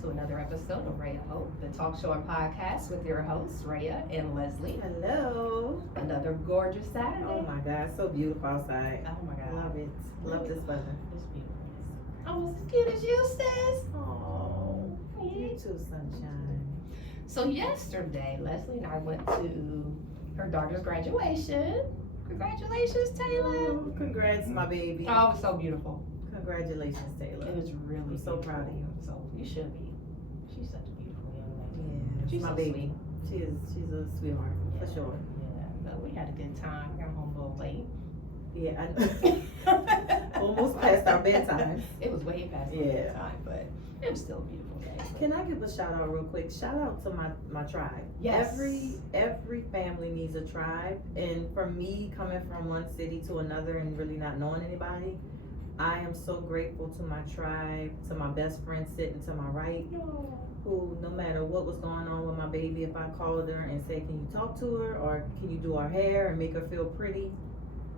to another episode of Rhea Hope, the talk show and podcast with your hosts, Rhea and Leslie. Hello. Another gorgeous Saturday. Oh my God, so beautiful outside. Oh my God. Love it. Love this weather. It's beautiful. Almost as cute as you, sis. Oh, you too, sunshine. So yesterday, Leslie and I went to her daughter's graduation. Congratulations, Taylor. Oh, congrats, my baby. Oh, it was so beautiful. Congratulations, Taylor. It was really I'm so proud of you. So you should be. She's such a beautiful young lady. Yeah, She's my so baby. She's a sweetheart, for sure. Yeah, but we had a good time. Got home a little late. Yeah, I almost past our bedtime. It was way past our bedtime, but it was still a beautiful day. Can I give a shout out real quick? Shout out to my tribe. Yes. Every family needs a tribe, and for me, coming from one city to another and really not knowing anybody, I am so grateful to my tribe, to my best friend sitting to my right, who no matter what was going on with my baby, if I called her and said, can you talk to her or can you do her hair and make her feel pretty,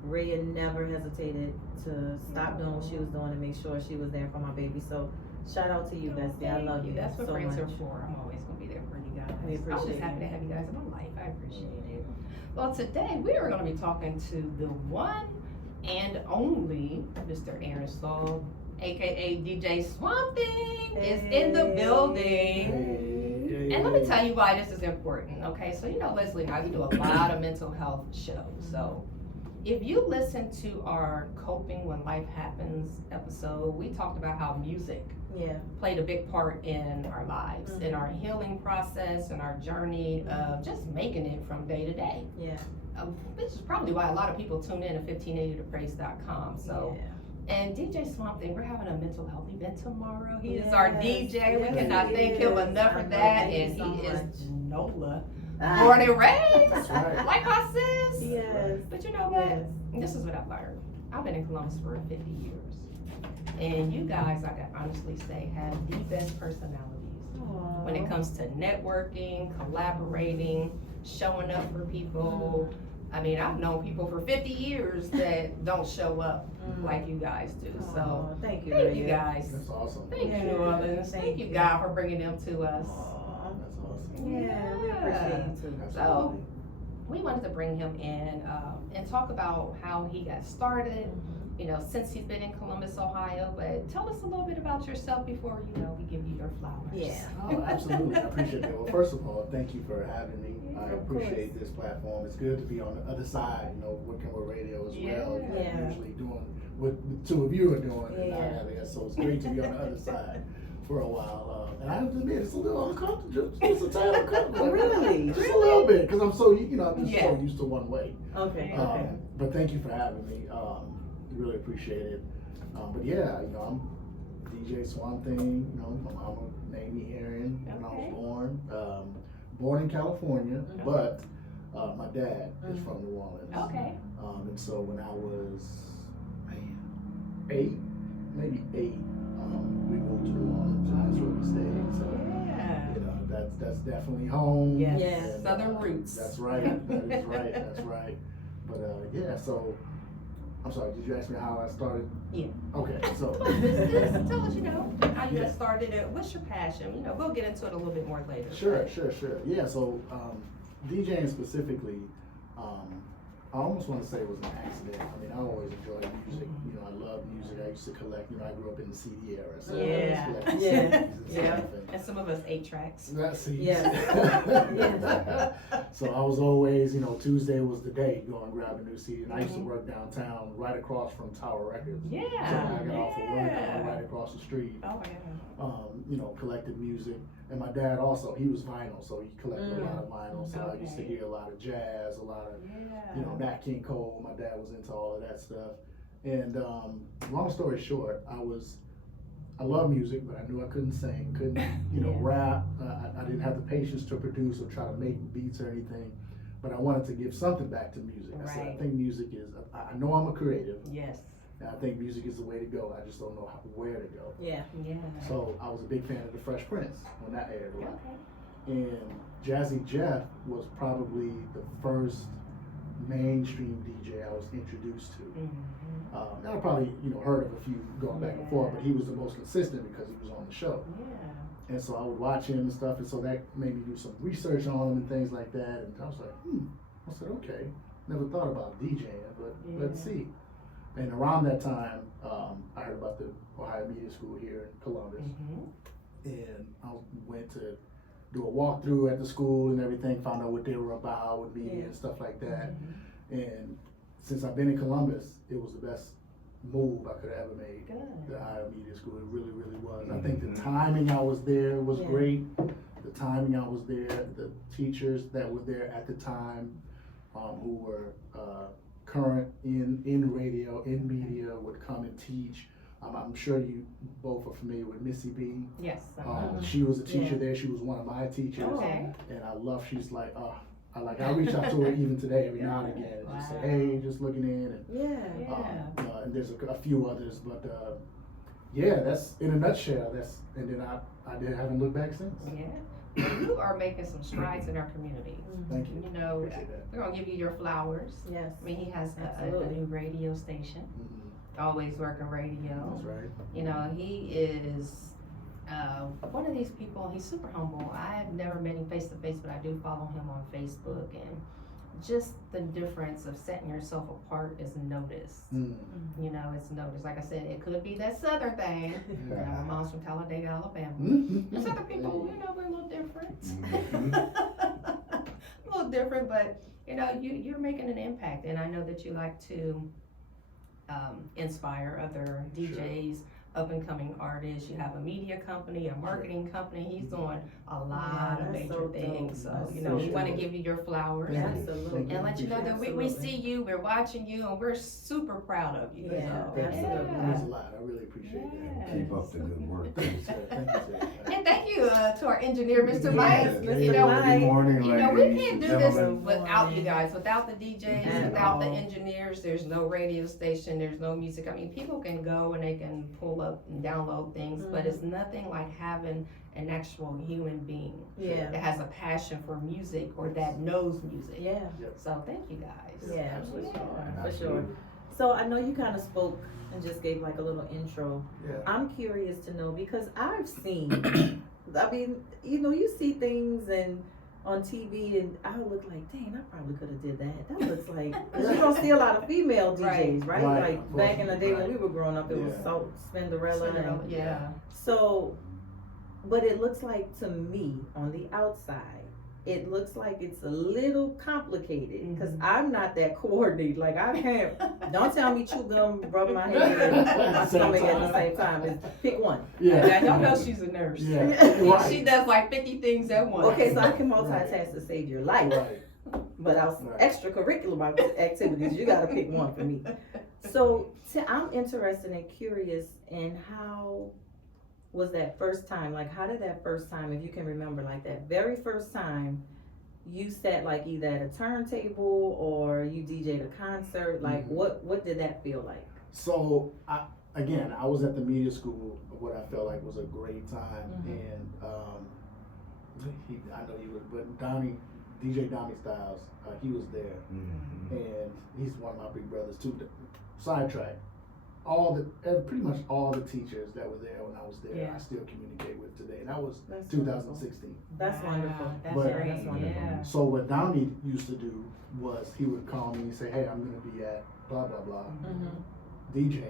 Rhea never hesitated to stop doing what she was doing and make sure she was there for my baby. So shout out to you, Bestie. I love you. That's what so friends much. are for. I'm always going to be there for you guys. We I'm just appreciate happy to you. have you guys in my life. I appreciate it. Well, today we are going to be talking to the one and only Mr. Erin Saul, aka DJ Swmpthing, is in the building. And let me tell you why this is important, okay? So, you know, Leslie and I, we do a lot of mental health shows. So, if you listen to our Coping When Life Happens episode, we talked about how music played a big part in our lives, in our healing process, and our journey of just making it from day to day. Yeah. Which is probably why a lot of people tune in to 1580topraise.com. So, and DJ Swmpthing, we're having a mental health event tomorrow. He is our DJ. We cannot thank him enough for that. And he is NOLA. Born and raised. That's right. Like my sis. Yes. But you know what? This is what I've learned. I've been in Columbus for 50 years. And you guys, I can honestly say, have the best personalities. Aww. When it comes to networking, collaborating, showing up for people. I mean, I've known people for 50 years that don't show up like you guys do. So thank you, thank you guys. That's awesome. Thank you, New Orleans. Thank you, God, for bringing them to us. That's awesome. Yeah, we appreciate you too. So we wanted to bring him in and talk about how he got started, you know, since he's been in Columbus, Ohio. But tell us a little bit about yourself before, you know, we give you your flowers. Yeah. Oh, absolutely. I appreciate that. Well, first of all, thank you for having me. I of appreciate this platform. It's good to be on the other side, you know, working with radio as well. You know, Yeah. usually doing what the two of you are doing. And Yeah. so it's great to be on the other side for a while. And I have to admit, it's a little uncomfortable. Just a tad uncomfortable. Really? Just a little bit, because I'm so, you know, I'm just Yeah. so used to one way. Okay. But thank you for having me. Really appreciate it. But yeah, you know, I'm DJ Swmpthing. You know, my mama named me Erin when I was born. Born in California, but my dad is from New Orleans. Okay. And so when I was, maybe eight, we moved to New Orleans, and that's where we stayed. So Yeah. you know, that's definitely home. Yes. And, Southern roots. That's right. That is right. That's right. But yeah, so I'm sorry, did you ask me how I started? Yeah. Okay, so Tell us, you know, how you got started. What's your passion? You know, we'll get into it a little bit more later. Sure. Yeah, so DJing specifically, I almost want to say it was an accident. I mean, I always enjoyed music. You know, I love music. I used to collect, you know, I grew up in the CD era. So I always collected CDs and stuff. And some of us 8 tracks. Not CDs. Yeah. So I was always, you know, Tuesday was the day, go and grab a new CD. And I used to work downtown right across from Tower Records. Yeah. So when I got off of work, I went right across the street. Oh my God. You know, collected music. And my dad also, he was vinyl, so he collected a lot of vinyl. So I used to hear a lot of jazz, a lot of, you know, Nat King Cole. My dad was into all of that stuff. And long story short, I love music, but I knew I couldn't sing, couldn't, you know, rap. I didn't have the patience to produce or try to make beats or anything. But I wanted to give something back to music. I said, I think music is, I know I'm a creative. Yes. And I think music is the way to go. I just don't know where to go. Yeah. So I was a big fan of the Fresh Prince when that aired. And Jazzy Jeff was probably the first mainstream DJ I was introduced to. Mm-hmm. I probably, heard of a few going back and forth, but he was the most consistent because he was on the show. Yeah. And so I would watch him and stuff, and so that made me do some research on him and things like that. And I was like, I said, okay, never thought about DJing, but let's see. And around that time, I heard about the Ohio Media School here in Columbus, and I went to do a walkthrough at the school and everything, found out what they were about with media and stuff like that. And since I've been in Columbus, it was the best move I could have ever made. The Ohio Media School, it really, really was. I think the timing I was there was great. The timing I was there, the teachers that were there at the time, who were current in radio, in media, would come and teach. I'm sure you both are familiar with Missy B. Yes. She was a teacher there. She was one of my teachers. Okay. And I love, she's like, I reach out to her even today every now and again and just say, hey, just looking in. And, and there's a few others, but that's in a nutshell. And then I haven't looked back since. Yeah. You are making some strides in our community. Thank you. You know, Appreciate that. we're gonna give you your flowers. Yes. I mean, he has a new radio station, Allways Working Radio. That's right. You know, he is one of these people. He's super humble. I've never met him face to face, but I do follow him on Facebook, and just the difference of setting yourself apart is noticed. You know, it's noticed. Like I said, it could be that Southern thing. You know, my mom's from Talladega, Alabama. There's other people, you know, we're a little different. A little different, but you know, you're making an impact, and I know that you like to inspire other DJs, up and coming artists. You have a media company, a marketing company. He's doing a lot of major things. So, you know, we want to give you your flowers and let you know that we see you, we're watching you, and we're super proud of you. Yeah, so, absolutely. That means a lot. I really appreciate that. Keep up the good work. Thank you, sir. Thank you, sir. And thank you to our engineer, Mr. Mike. Mr. You know, Mike. Good morning, you know, we ladies can't and do this gentlemen. without you guys, without the DJs, At without the all. engineers. There's no radio station, there's no music. I mean, people can go and they can pull up and download things, but it's nothing like having an actual human being that has a passion for music or that knows music. Yeah. So thank you guys. Yeah, for sure. Absolutely. So I know you kind of spoke and just gave like a little intro. Yeah. I'm curious to know because I've seen, I mean, you know, you see things and on TV and I would look like, dang, I probably could have did that. That looks like, because you don't see a lot of female DJs, right? Right, Like back in the day when we were growing up, it was Yeah. Salt, Spinderella. And, Yeah. so, but it looks like to me on the outside, it looks like it's a little complicated because I'm not that coordinated. Like I can't, don't tell me chew gum, rub my head, and put my stomach at the same time. It's pick one. Yeah, y'all know she's a nurse. Yeah. She Right. does like 50 things at once. Okay, so I can multitask to save your life. Right. But extracurricular activities, you gotta pick one for me. So I'm interested and curious in how was that first time, like how did that first time, if you can remember, like that very first time you sat like either at a turntable or you DJ'd a concert, like what did that feel like? So I was at the media school, what I felt like was a great time, and I know he was, but DJ Donnie Styles, he was there, and he's one of my big brothers too. Sidetrack, pretty much all the teachers that were there when I was there, I still communicate with today, and that was 2016. That's wonderful. That's But- great. That's wonderful. Yeah. So what Donnie used to do was he would call me and say, hey, I'm gonna be at blah blah blah, DJing.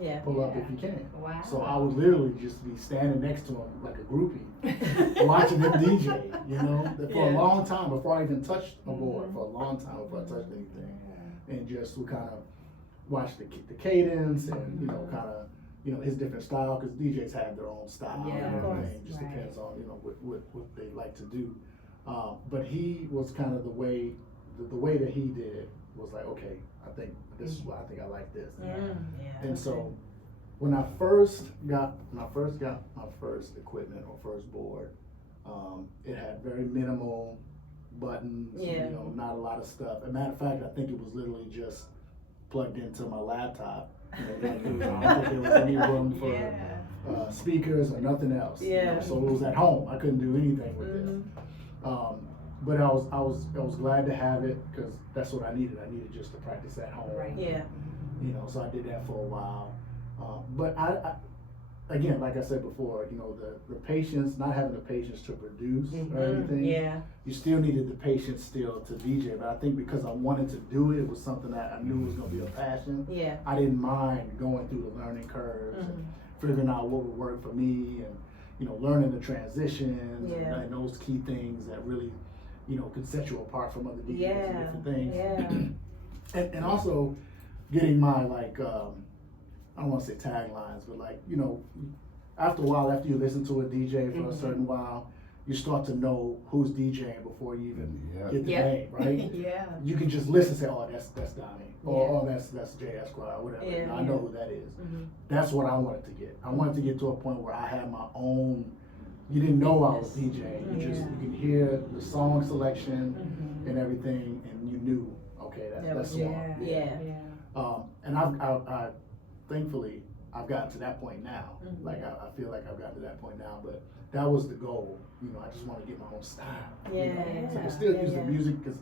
Yeah. Pull up if you can. Wow. So I would literally just be standing next to him like a groupie, watching him DJ, you know, for a long time before I even touched a board, for a long time before I touched anything. And just would kind of watch the cadence and, you know, kind of, you know, his different style, because DJs have their own style and of course. everything. It just depends on, you know, what they like to do. But he was kind of the way that he did it was like, okay, I think this is what I think I like this. And so when I first got my first equipment or first board, it had very minimal buttons, you know, not a lot of stuff. As a matter of fact, I think it was literally just plugged into my laptop. You know, like, I don't think there was any room for speakers or nothing else. You know, so it was at home. I couldn't do anything with this. but I was glad to have it because that's what I needed. I needed just to practice at home. Right. Yeah. You know, so I did that for a while. But I again, like I said before, you know, the patience, not having the patience to produce or anything. Yeah. You still needed the patience still to DJ, but I think because I wanted to do it, it was something that I knew was going to be a passion. Yeah. I didn't mind going through the learning curves and figuring out what would work for me, and you know, learning the transitions and those key things that really, you know, could set you apart from other DJs and different things. Yeah. And also getting my like I don't want to say taglines, but like, you know, after a while, after you listen to a DJ for a certain while, you start to know who's DJing before you even get the name, right? Yeah. You can just listen and say, oh, that's Donnie, or oh, that's J Esquire, whatever. Yeah, I know who that is. That's what I wanted to get. I wanted to get to a point where I had my own. You didn't know I was DJing. You just you can hear the song selection and everything, and you knew, okay, that's Swamp. Yeah. And I thankfully, I've gotten to that point now. Like, I feel like I've gotten to that point now, but that was the goal. You know, I just want to get my own style. Yeah. You know? So I can still use the music, because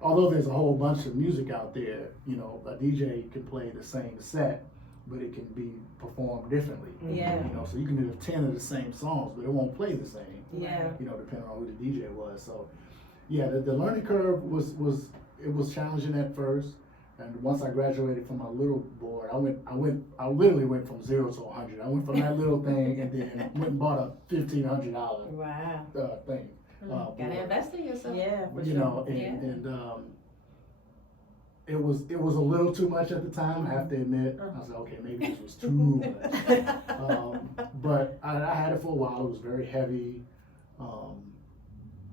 although there's a whole bunch of music out there, you know, a DJ can play the same set, but it can be performed differently. Yeah. You know, so you can do 10 of the same songs, but it won't play the same. Yeah. You know, depending on who the DJ was. So, yeah, the learning curve was challenging at first. And once I graduated from my little board, I literally went from 0 to 100. I went from that little thing and then went and bought a $1,500 Wow. thing. Gotta invest in yourself. Yeah, for You sure. know, and it was a little too much at the time. I have to admit. I was like, okay, maybe this was too much. But I had it for a while. It was very heavy.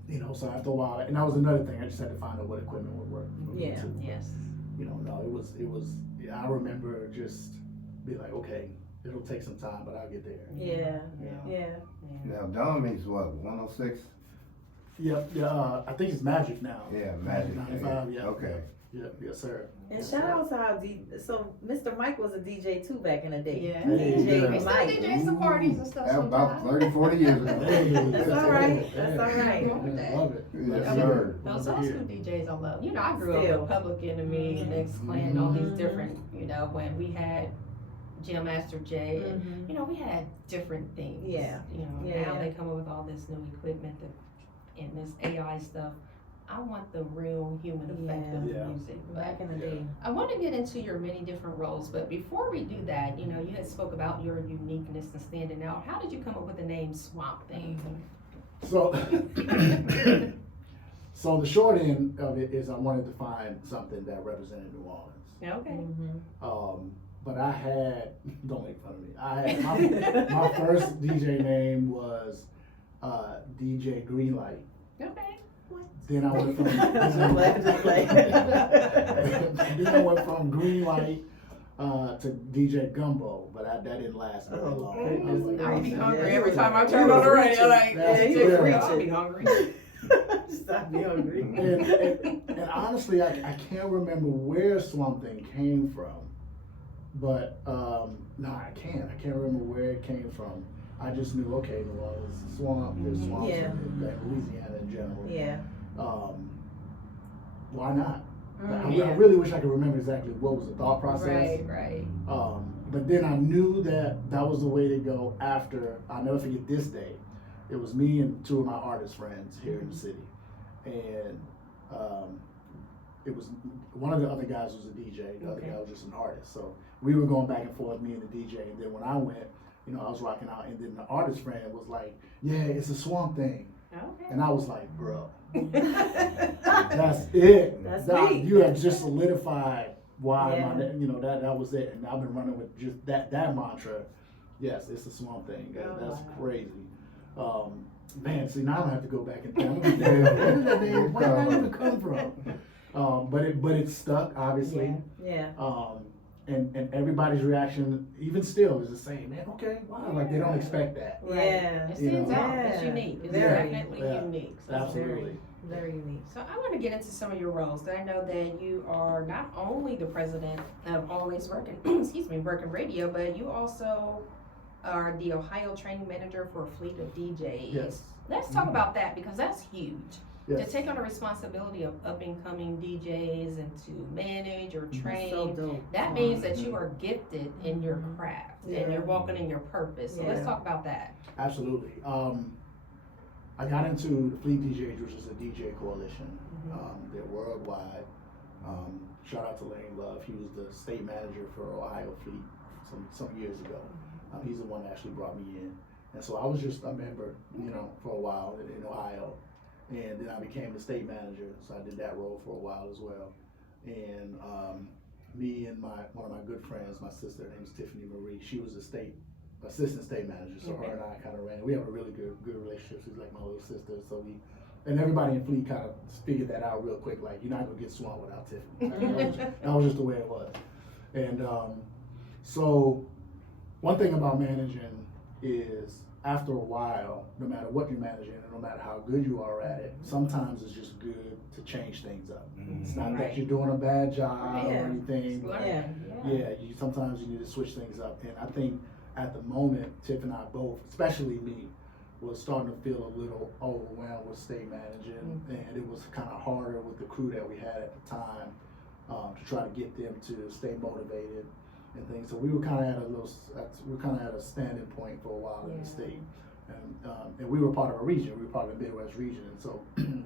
You know, so after a while, and that was another thing. I just had to find out what equipment would work for me too. Yes. You know, no, it was. I remember just being like, okay, it'll take some time, but I'll get there. Yeah. Now, Dominic's what, 106? Yep. Yeah. I think it's Magic now. Yeah, Magic. 95. Yeah. Okay. Yep. Yes, sir. And shout out to how so Mr. Mike was a DJ too back in the day. Yeah. Hey, We still DJ some parties and stuff About sometimes. 30, 40 years ago. That's all right. That's all right. Love it. Yes, sir. Those old school DJs I love. You know, I grew up with Public Enemy, Next Clan, all these different, you know, when we had Jam Master J, and, you know, we had different things. Yeah. You know, now they come up with all this new equipment and this AI stuff. I want the real human effect of Yeah. music. Back in the day. I want to get into your many different roles, but before we do that, you know, you had spoke about your uniqueness and standing out. How did you come up with the name Swmpthing? So, so the short end of it is I wanted to find something that represented New Orleans. Okay. But I had, don't make fun of me. I had my first DJ name was DJ Greenlight. Okay. Then I went from Just play. then I went from Greenlight to DJ Gumbo, but that didn't last very long. I was like, I would be oh, hungry yeah, every yeah. time I turn on the radio. Like, That's you real. I'll be hungry. Stop me hungry. And honestly, I can't remember where Swmpthing came from, but no, I can't remember where it came from. I just knew, okay, New Orleans, swamp, there's swamps in Louisiana in general. Yeah. Why not? I really wish I could remember exactly what was the thought process. Right. But then I knew that was the way to go after, I'll never forget this day. It was me and two of my artist friends here in the city. And it was, one of the other guys was a DJ, the other guy was just an artist. So we were going back and forth, me and the DJ. And then when I went, you know, I was rocking out. And then the artist friend was like, yeah, it's a Swmpthing. Okay. And I was like, bro, that's it. That's that, me. you have just solidified why you know, that was it. And I've been running with just that mantra. Yes, it's a Swmpthing. That's crazy. Man, see, now I don't have to go back and think, where did that name, where did that even come from? But it stuck, obviously. Yeah. And everybody's reaction, even still, is the same. Man, okay, wow, like they don't expect that. Yeah. It stands You know. out. It's unique. It's Very. definitely unique. So Absolutely. Very unique. So I want to get into some of your roles. I know that you are not only the president of Allways Working, Working Radio, but you also are the Ohio training manager for a fleet of DJs. Yes. Let's talk about that because that's huge. Yes. To take on the responsibility of up and coming DJs and to manage or train, So dope. that means that you are gifted in your craft Yeah. and you're walking in your purpose. So let's Yeah. talk about that. Absolutely. I got into the Fleet DJs, which is a DJ coalition. They're worldwide. Shout out to Lane Love. He was the state manager for Ohio Fleet some years ago. He's the one that actually brought me in. And so I was just a member, for a while in Ohio. And then I became the state manager, so I did that role for a while as well. And me and one of my good friends, my sister, her name is Tiffany Marie, she was the assistant state manager, so her and I kind of ran. We have a really good relationship. She's like my little sister, so and everybody in Fleet kind of figured that out real quick, like, you're not gonna get swamped without Tiffany. That was just the way it was. And so one thing about managing is, after a while, no matter what you're managing and no matter how good you are at it, sometimes it's just good to change things up. It's not that you're doing a bad job or anything. Sometimes you need to switch things up. And I think at the moment, Tiff and I both, especially me, was starting to feel a little overwhelmed with state managing, and it was kind of harder with the crew that we had at the time to try to get them to stay motivated and things. So we were kind of at a standing point for a while in the state, and we were part of a region. We were part of the Midwest region, and so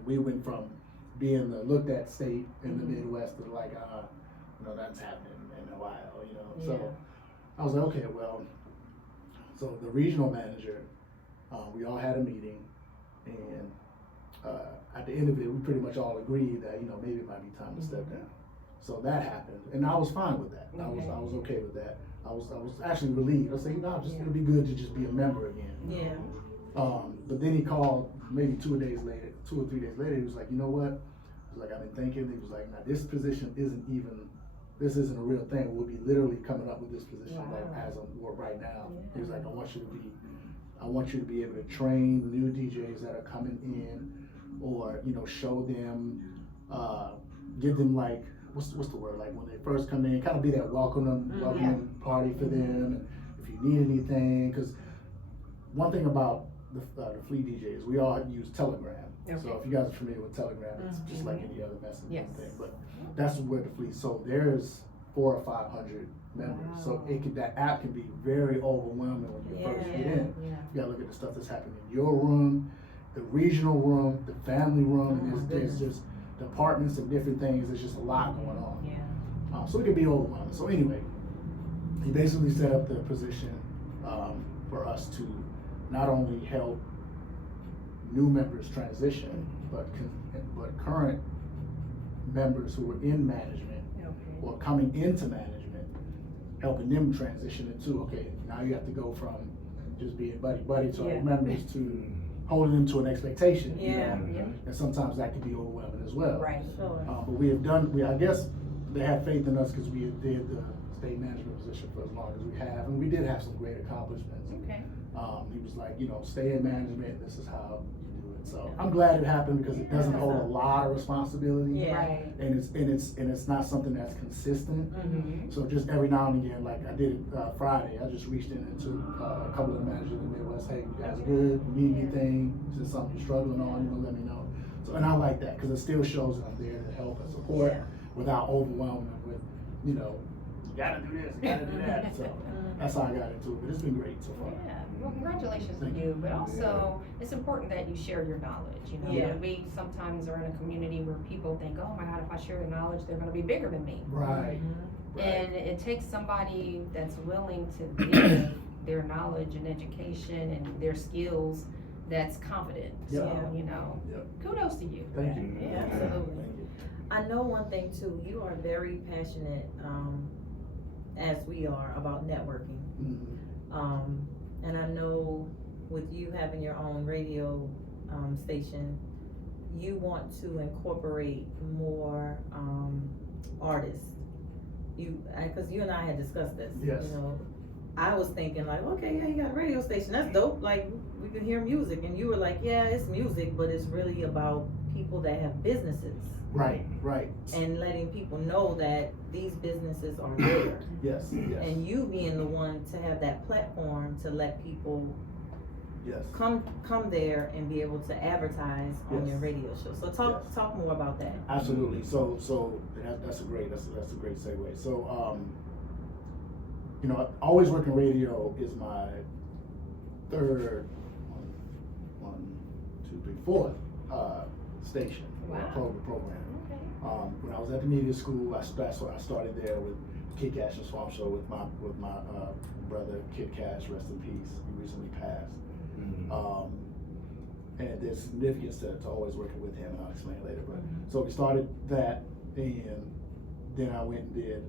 we went from being the looked at state in the Midwest to like, that's happening in Ohio, So I was like, okay, well, so the regional manager, we all had a meeting, and at the end of it, we pretty much all agreed that maybe it might be time to step down. So that happened, and I was fine with that. I was okay with that. I was actually relieved. I was saying, it'll be good to just be a member again. Yeah. But then he called maybe 2 or 3 days later. He was like, you know what? He was like, I've been thinking. He was like, now this position isn't a real thing. We'll be literally coming up with this position like as of right now. He was like, I want you to be able to train new DJs that are coming in, or show them, give them like, what's the word, like when they first come in, kind of be that welcoming party for them. And if you need anything, because one thing about the Fleet DJs, we all use Telegram. So if you guys are familiar with Telegram, it's just like any other messaging thing. But that's where the Fleet. So there's 400 or 500 members. So that app can be very overwhelming when you first get in. You gotta look at the stuff that's happening in your room, the regional room, the family room, and there's just departments and different things. There's just a lot going on. So it could be overwhelming. So anyway, he basically set up the position for us to not only help new members transition, but current members who are in management or coming into management, helping them transition into, okay, now you have to go from just being buddy to our members to holding them to an expectation. And sometimes that can be overwhelming as well. Right. But we have I guess they had faith in us because we did the state management position for as long as we have, and we did have some great accomplishments. He was like, stay in management, this is how you do it. So I'm glad it happened because it doesn't hold a lot of responsibility. And it's not something that's consistent. So just every now and again, like I did it Friday, I just reached into a couple of the managers in the Midwest. Hey, you guys good? You need anything? Is there something you're struggling on? Let me know. So, and I like that because it still shows that I'm there to help and support without overwhelming them with, you gotta do this, you gotta do that. So that's how I got into it, but it's been great so far. Well, congratulations to you, but also it's important that you share your knowledge. We sometimes are in a community where people think, oh my God, if I share the knowledge, they're going to be bigger than me. Right. And it takes somebody that's willing to give their knowledge and education and their skills that's confident. So, kudos to you. Thank you. Yeah, absolutely. Thank you. I know one thing too, you are very passionate, as we are, about networking. And I know with you having your own radio station, you want to incorporate more artists. Because you and I had discussed this. Yes. I was thinking like, okay, yeah, you got a radio station, that's dope. Like we can hear music, and you were like, yeah, it's music, but it's really about people that have businesses. Right. And letting people know that these businesses are there. Yes. And you being the one to have that platform to let people Yes. come there and be able to advertise on Yes. your radio show. So talk more about that. Absolutely. So that's a great segue. So Always Working Radio is my third, fourth station. Wow. Program. Okay. When I was at the media school, I started there with Kid Cash and Swamp Show with my brother Kid Cash, rest in peace. He recently passed. And there's significance to always working with him, and I'll explain later. But so we started that, and then I went and did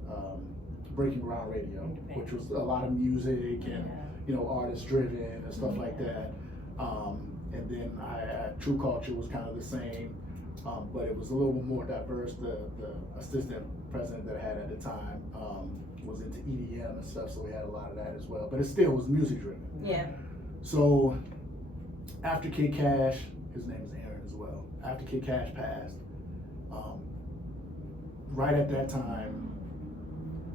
Breaking Ground Radio, which was a lot of music and artist driven and stuff like that. And then I had True Culture was kind of the same, but it was a little more diverse. The assistant president that I had at the time was into EDM and stuff, so we had a lot of that as well. But it still was music driven. Yeah. So after Kid Cash, his name is Aaron as well. After Kid Cash passed, right at that time,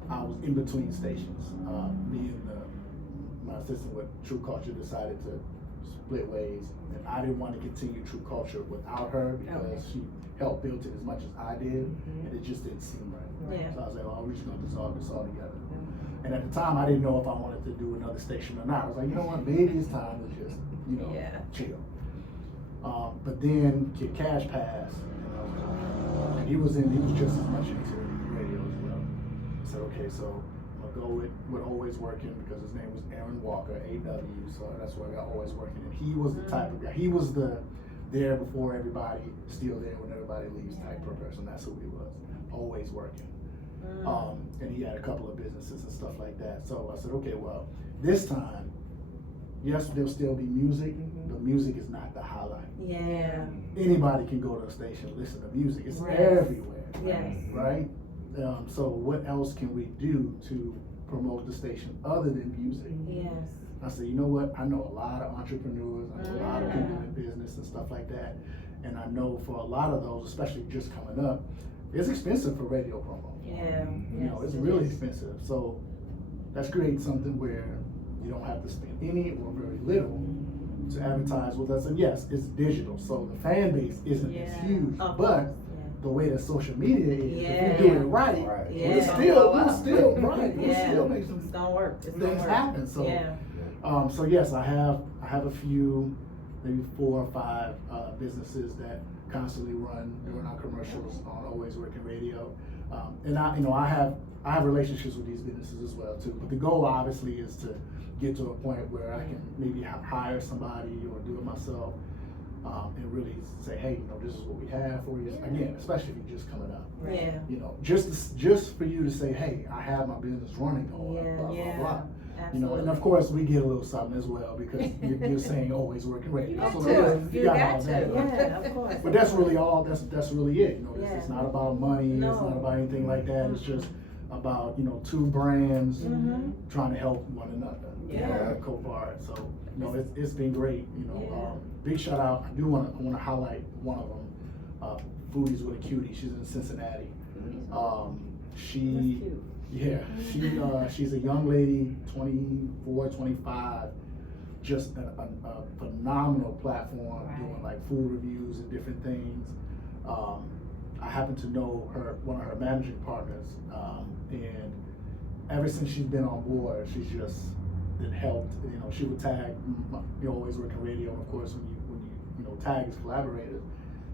I was in between stations. Me and my assistant with True Culture decided to split ways, and I didn't want to continue True Culture without her because she helped build it as much as I did, and it just didn't seem right. Yeah. So I was like, well, we're just gonna dissolve this all together. And at the time, I didn't know if I wanted to do another station or not. I was like, you know what, maybe it's time to just, chill. But then Kid Cash passed, and he was just as much into radio as well. I said, okay, so I'm gonna go with Always Working because his name was Aaron Walker, AW, so that's why I got Always Working. And he was the type of guy, he was the there before everybody, still there when everybody leaves type of person. That's who he was, Always Working. And he had a couple of businesses and stuff like that. So I said, okay, well, this time, yes, there'll still be music, but music is not the highlight. Yeah. Anybody can go to a station and listen to music. It's Right. everywhere. Yes. Right? So what else can we do to promote the station other than music? Yes. I said, you know what? I know a lot of entrepreneurs, I know a lot of people in business and stuff like that. And I know for a lot of those, especially just coming up, it's expensive for radio promo. Yeah. It's really expensive. So let's create something where you don't have to spend any or very little to advertise with us. And yes, it's digital, so the fan base isn't as huge, but the way that social media is, if you do it right, we'll still make some It's gonna work. things happen. So so yes, I have a few, maybe 4 or 5 businesses that constantly run during our commercials on Always Working Radio. And I have relationships with these businesses as well too. But the goal obviously is to get to a point where I can maybe hire somebody or do it myself, and really say, hey, this is what we have for you. Again, especially if you're just coming up. Yeah. Just for you to say, hey, I have my business running on blah blah blah. Absolutely. And of course we get a little something as well because you're saying Always Working Radio. You got to. Yeah, of course. But that's really all. That's really it. It's not about money. No. It's not about anything like that. It's just about 2 brands trying to help one another. Co-part. So it's been great. Big shout out. I want to highlight one of them. Foodies with a Cutie. She's in Cincinnati. She's a young lady, 24, 25. Just a phenomenal platform, doing like food reviews and different things. I happen to know one of her managing partners, and ever since she's been on board, she's just been helped. She would tag Always Working Radio, and of course when you tag as collaborators,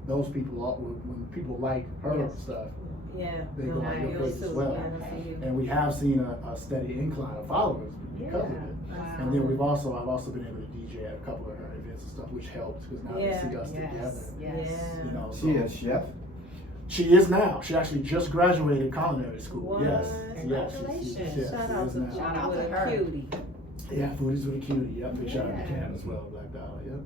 those people when people like her stuff, they go on your page as well. And we have seen a steady incline of followers because of it. And then I've also been able to DJ at a couple of her events and stuff, which helps because now they see us together. She a chef? She is now. She actually just graduated culinary school. What? Yes. Congratulations. Shout out to her. Cutie. Yeah, Foodies with a Cutie. Yep, big shout out to Cam as well, Black Dollar. Yep.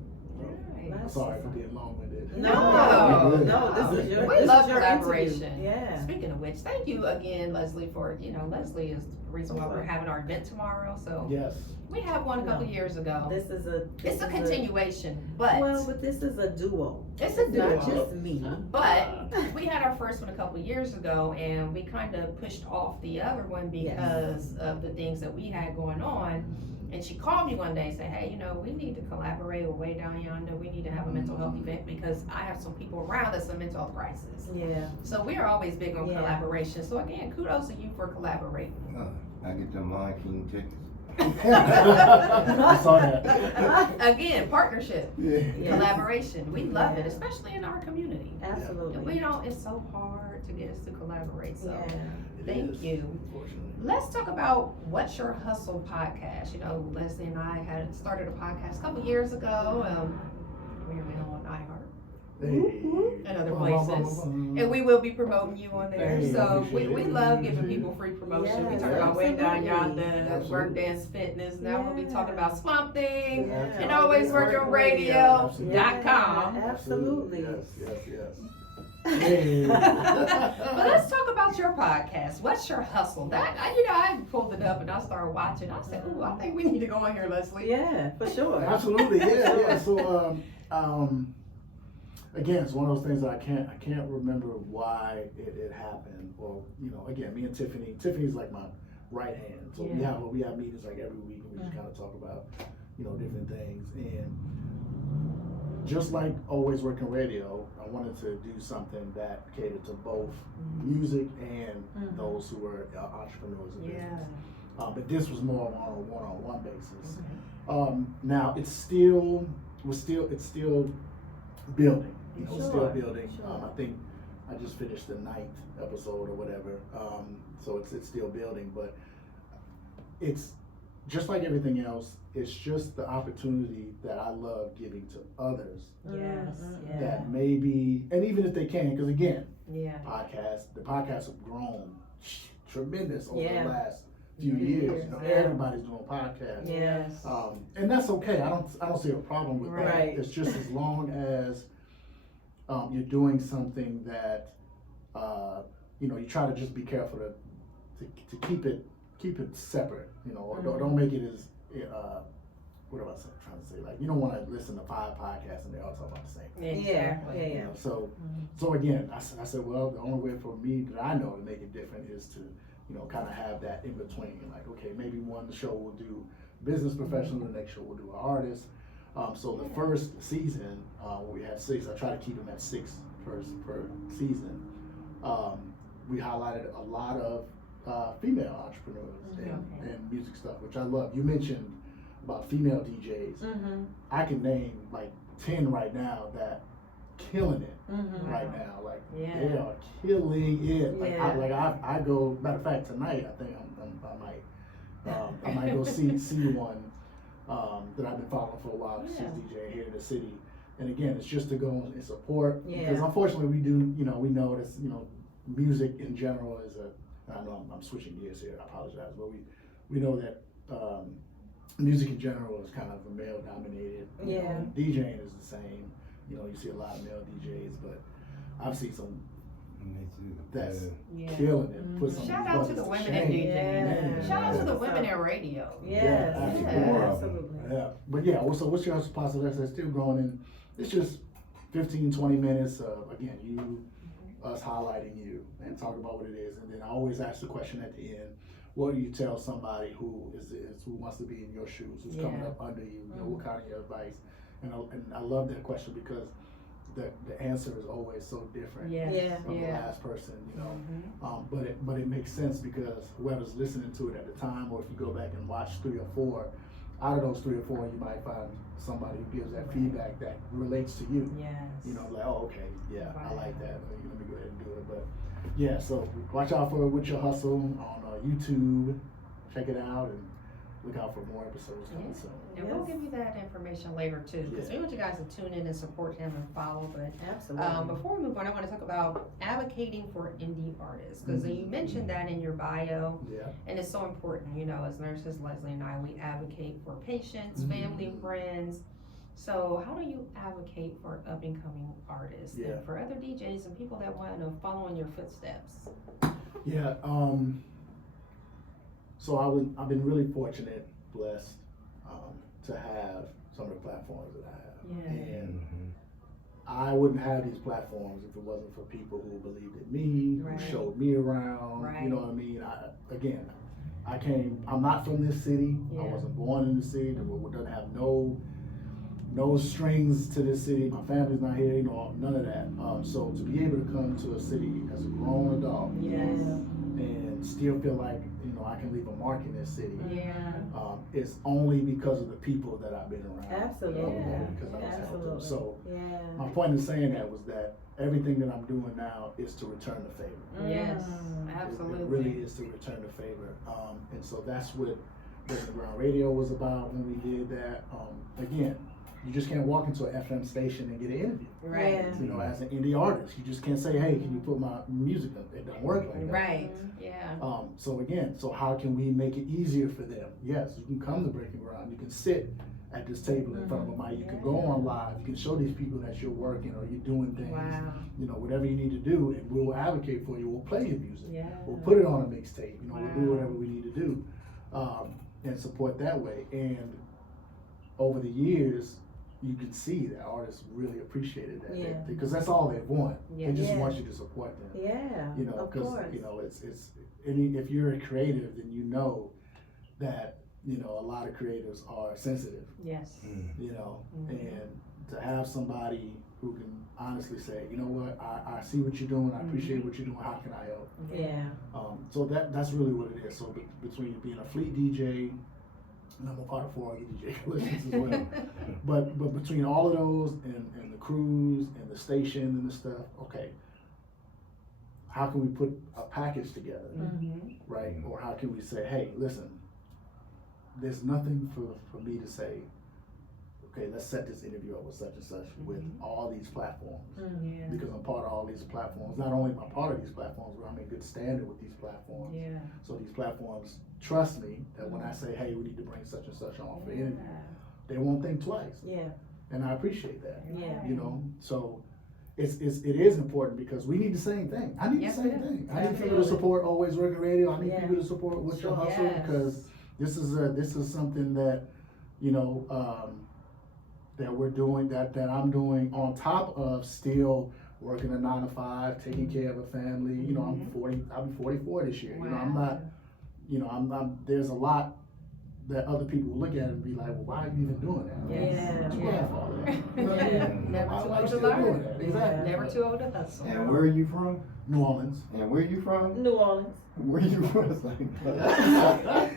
I'm sorry for being long-winded. No, this is your We love your collaboration. interview. Yeah. Speaking of which, thank you again, Leslie, for Leslie is the reason why we're having our event tomorrow. So yes, we had one a couple years ago. This is a continuation, but this is a duo. It's a duo. Not just me. But we had our first one a couple years ago, and we kind of pushed off the other one because of the things that we had going on. And And she called me one day and said, hey, you know, we need to collaborate with Way Down Yonder. We need to have a mental health event because I have some people around that's a mental health crisis. Yeah. So we are always big on collaboration. So again, kudos to you for collaborating. I get them Lion King tickets. I saw that. Again, partnership, Yeah. collaboration. We love it, especially in our community. Absolutely. And we don't, it's so hard to get us to collaborate. So It thank is, you. unfortunately. Let's talk about What's Your Hustle podcast. You know, Leslie and I had started a podcast a couple years ago. We're now on iHeart and other places. And we will be promoting you on there. Hey, So we appreciate it. love giving people free promotion. We Yes, talk about Way Down Yonder, Absolutely. Work Dance Fitness. Now we'll be talking about Swmpthing Yeah. and Allways Working Radio.com. Absolutely. Yes. Hey. But let's talk about your podcast. What's your hustle? I pulled it up and I started watching. I said, "Ooh, I think we need to go on here, Leslie." Yeah, for sure. Absolutely, yeah. So, again, it's one of those things that I can't remember why it happened. Or, you know, again, me and Tiffany's like my right hand. So we have meetings like every week, and we just kind of talk about, you know, different things. And just like Always Working Radio, I wanted to do something that catered to both music and those who were entrepreneurs in business. But this was more on a one-on-one basis. Now it's still building. You know, it's still building. Sure. I think I just finished the 9th episode or whatever. So it's still building, but it's just like everything else. It's just the opportunity that I love giving to others. Yes. That maybe, and even if they can, because again, the podcasts have grown tremendous over the last few years. You know, everybody's doing podcasts. Yes. And that's okay. I don't see a problem with that. Right. It's just as long as you're doing something that you know, you try to just be careful to keep it separate. You know, or don't make it as what am I trying to say? Like, you don't want to listen to 5 podcasts and they all talk about the same thing. Exactly. You know, so again, I said, well, the only way for me that I know to make it different is to, you know, kind of have that in between. Like, okay, maybe one show will do business professional, the next show will do an artist. So the first season, we had 6. I try to keep them at 6 per season. We highlighted a lot of female entrepreneurs and music stuff, which I love. You mentioned about female DJs. I can name like 10 right now that killing it right now. Like they are killing it. Like I go. Matter of fact, tonight I think I might go see one that I've been following for a while. She's DJ here in the city. And again, it's just to go and support because unfortunately we know this, you know, music in general is I know I'm switching gears here, I apologize, but we know that music in general is kind of a male dominated. You know, DJing is the same. You know, you see a lot of male DJs, but I've seen some that's killing it. Put some Shout out to the women in DJing. Shout out to the women in radio. Absolutely. Yeah, but yeah. So what's your hustle process? That's still growing, and it's just 15-20 minutes of again us highlighting you and talk about what it is, and then I always ask the question at the end: what do you tell somebody who wants to be in your shoes, who's coming up under you? You know, what kind of your advice? And I love that question because the answer is always so different from the last person, you know. But it makes sense because whoever's listening to it at the time, or if you go back and watch 3 or 4, out of those 3 or 4, you might find somebody who gives that feedback that relates to you. You know, like, oh, okay, I like that. Let me go ahead and do it. But yeah, so watch out for With Your Hustle on YouTube. Check it out and look out for more episodes coming soon. And we'll give you that information later too, because we want you guys to tune in and support him and follow. But absolutely. Before we move on, I want to talk about advocating for indie artists, because you mentioned that in your bio, and it's so important. You know, as nurses, Leslie and I, we advocate for patients, family, friends. So how do you advocate for up and coming artists and for other DJs and people that want to follow in your footsteps? So I've been really fortunate, blessed, to have some of the platforms that I have. And I wouldn't have these platforms if it wasn't for people who believed in me, who showed me around. You know what I mean? I'm not from this city. I Yeah. wasn't born in the city. It doesn't have no strings to this city. My family's not here, you know, none of that. So to be able to come to a city as a grown adult Yes. and still feel like, you know, I can leave a mark in this city, Yeah. it's only because of the people that I've been around. Absolutely. Yeah. Because I was helping. Absolutely. So Yeah. my point in saying that was that everything that I'm doing now is to return the favor. Yes. Mm. Absolutely. It really is to return the favor. And so that's what Breaking Ground Radio was about when we did that. Again, you just can't walk into an FM station and get an interview. Right. Yeah. You know, as an indie artist, you just can't say, "Hey, can you put my music up?" It doesn't work like that. Right. Yeah. So how can we make it easier for them? Yes, you can come to Breaking Ground. You can sit at this table in front of a mic. You can go on live. You can show these people that you're working or you're doing things. Wow. You know, whatever you need to do, and we'll advocate for you. We'll play your music. Yeah. We'll put it on a mixtape. You know, we'll do Wow. whatever we need to do, and support that way. And over the years, you can see that artists really appreciated that. Yeah. Because that's all they want. Yeah. They just Yeah. want you to support them. Yeah. You know, of because course. you know, it's if you're a creative, then you know that, you know, a lot of creatives are sensitive. Yes. You know, Mhm. and to have somebody who can honestly say, you know what, I see what you're doing, I appreciate what you're doing, how can I help? Yeah. So that's really what it is. So between being a fleet DJ, and I'm a part of 4 other DJ coalitions as well, but between all of those and the crews and the station and the stuff, okay, how can we put a package together, Mm-hmm. right? Or how can we say, hey, listen, there's nothing for me to say, okay, let's set this interview up with such and such with all these platforms. Yeah. Because I'm part of all these platforms. Not only am I part of these platforms, but I'm in good standing with these platforms. Yeah. So these platforms trust me that when I say, hey, we need to bring such and such on for interview, they won't think twice. Yeah. And I appreciate that. Yeah. You know, so it is important because we need the same thing. I need Yes, the same we do. thing. I need people to Absolutely. support Always Working Radio. I need Yeah. people to support What's Your Hustle Yes. because this is something that, you know, that we're doing, that I'm doing on top of still working a 9 to 5, taking care of a family. You know, I'll be 44 this year. Wow. You know, I'm not, you know, I'm there's a lot that other people will look at it and be like, well, why are you even doing that? Yeah. What you Yeah. doing for all that? Yeah. Never Why too you old to still learn. doing that? Exactly. Never too old to hustle. And where are you from? New Orleans. And where you from? New Orleans. Where you from? It's like,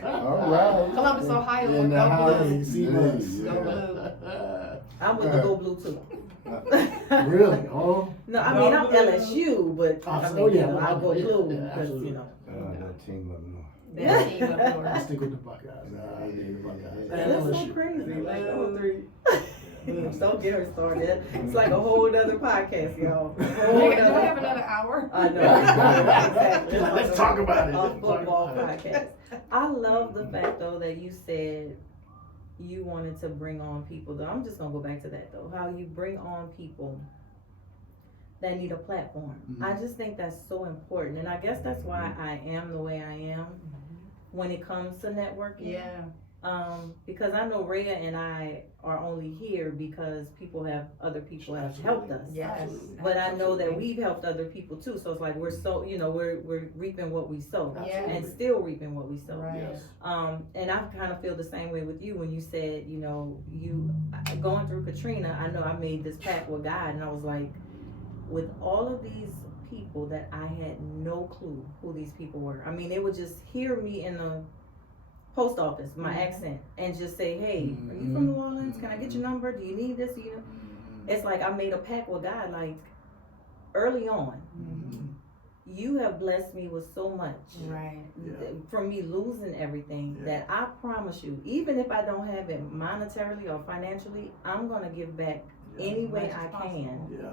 all right. Columbus, Ohio. In the Go house. Blue. See, Yeah, us. yeah. I'm with the Go Blue too. Really? Oh. No, I mean I'm Go Blue. LSU, but I Oh, mean, yeah, you know, I go yeah, blue yeah, because absolutely. you know. That team up north. That team up I north. stick with the Buckeyes. I dig the Buckeyes. That's so LSU. crazy. Like, oh, Blue. don't get her started. It's like a whole other podcast, y'all. Do we have another hour? I know. Exactly. Let's talk about it. A Let's talk football about it. podcast. I love the fact though that you said you wanted to bring on people. Though I'm just gonna go back to that though. How you bring on people that need a platform. Mhm. I just think that's so important, and I guess that's why I am the way I am when it comes to networking. Yeah. Because I know Rhea and I are only here because other people have helped us. Yes. Absolutely. But I know that we've helped other people too. So it's like we're reaping what we sow, Yes. and still reaping what we sow. Right. Yes. And I kind of feel the same way with you when you said, you know, you going through Katrina. I know I made this pact with God, and I was like, with all of these people that I had no clue who these people were. I mean, they would just hear me in the post office, my accent, and just say, hey, are you from New Orleans? Can I get your number? Do you need this? Do you know? It's like I made a pact with God, like early on. You have blessed me with so much. Right. Yeah. From me losing everything, that I promise you, even if I don't have it monetarily or financially, I'm gonna give back any way I can. Yeah.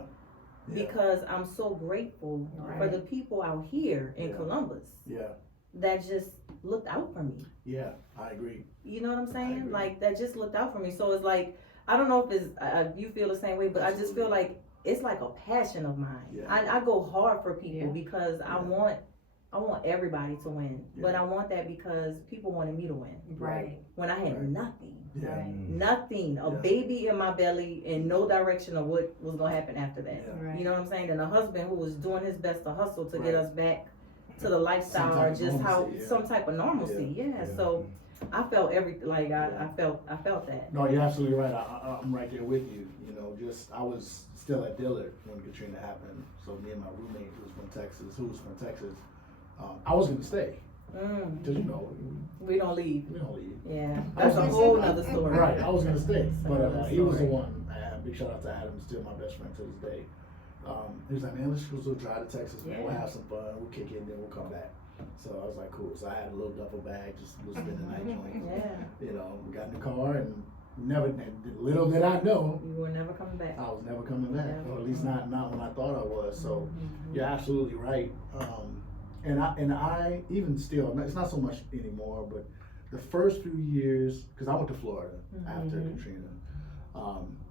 Because I'm so grateful for the people out here in Columbus Yeah. that just looked out for me. Yeah. I agree. You know what I'm I saying? agree. Like that just looked out for me. So it's like, I don't know if it's you feel the same way, but I just feel like it's like a passion of mine. Yeah. I go hard for people because I Yeah. want everybody to win, but Yeah. I want that because people wanted me to win Right. when I had Right. nothing. Yeah. Right. Nothing, a Yeah. baby in my belly and no direction of what was gonna happen after that. Yeah. Right. You know what I'm saying? And a husband who was doing his best to hustle to Right. get us back to the lifestyle Some or type of just how normalcy, yeah. some type of normalcy. Yeah. So I felt I felt that. No, you're absolutely right. I'm right there with you. You know, I was still at Dillard when Katrina happened. So me and my roommate who was from Texas, I was gonna stay. Cause you know, we don't leave. Yeah, I was that's a gonna whole stay. nother story. Right, I was gonna stay, but another he was the story. one. Big shout out to Adam, still my best friend to this day. He was like, man, let's go drive to Texas, man. We'll have some fun. We'll kick it, and then we'll come back. So I was like, cool. So I had a little duffel bag, just a little spend the night joint. Yeah. You know, we got in the car and little did I know, You were never coming back. I was never coming back, Yeah. or at least not when I thought I was. So you're absolutely right. And I even still, it's not so much anymore, but the first few years, because I went to Florida after Katrina.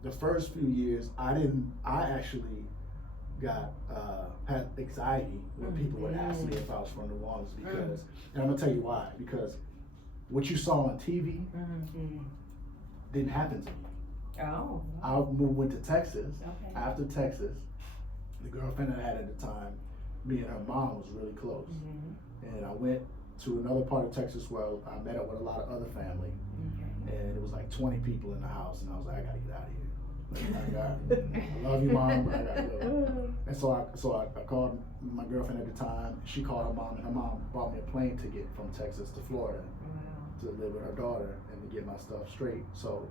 The first few years, I actually had anxiety when people would ask me if I was from New Orleans because, and I'm gonna tell you why, because what you saw on TV didn't happen to me. Oh. I went to Texas. Okay. After Texas, the girlfriend I had at the time, me and her mom was really close. And I went to another part of Texas where I met up with a lot of other family. And it was like 20 people in the house, and I was like, I gotta get out of here. I love you, Mom, but I gotta go. And so I called my girlfriend at the time. She called her mom, and her mom bought me a plane ticket from Texas to Florida to live with her daughter and to get my stuff straight. So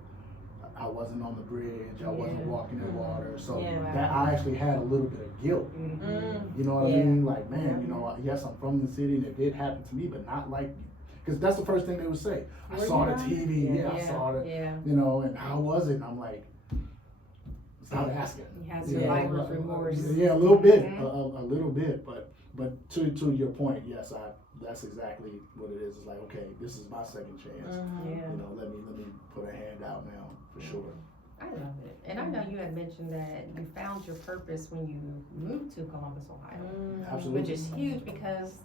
I wasn't on the bridge. I wasn't walking in water. So that I actually had a little bit of guilt. You know what I mean? Like, man, you know, yes, I'm from the city, and it did happen to me, but not like. Because that's the first thing they would say. I saw the TV, I saw it, you know, and how was it? And I'm like, stop asking. You had survivor's remorse. Yeah, a little bit, a little bit, but to your point, yes, that's exactly what it is. It's like, okay, this is my second chance. You know, let me put a hand out now for sure. I love it. And I know you had mentioned that you found your purpose when you moved to Columbus, Ohio. Absolutely. Which is huge because